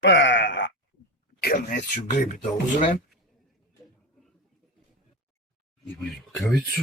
Pa, kad neću grib da uzmem, imam rukavicu.